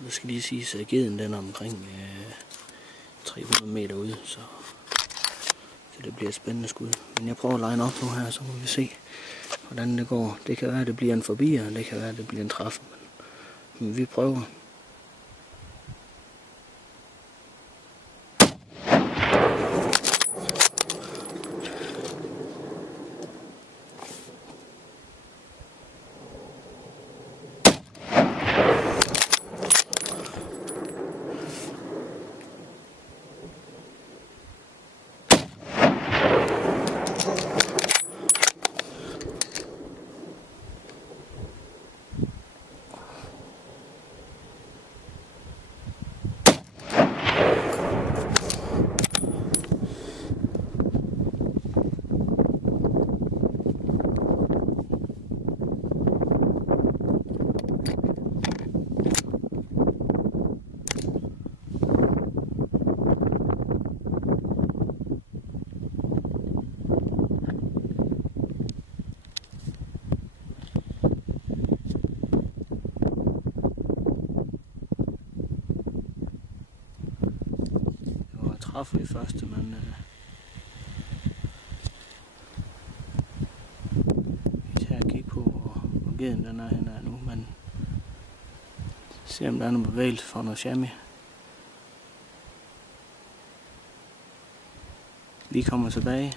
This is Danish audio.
Og det skal lige siges, at geden den er omkring 300 meter ude, så det bliver et spændende skud. Men jeg prøver at line op nu her, så må vi se, hvordan det går. Det kan være, at det bliver en forbi, og det kan være, at det bliver en træf. Men vi prøver. Træffer i første, men vi tager og kigge på, hvor geden den er henne nu, men se om der er noget bevægelse for noget chamois. Vi kommer tilbage.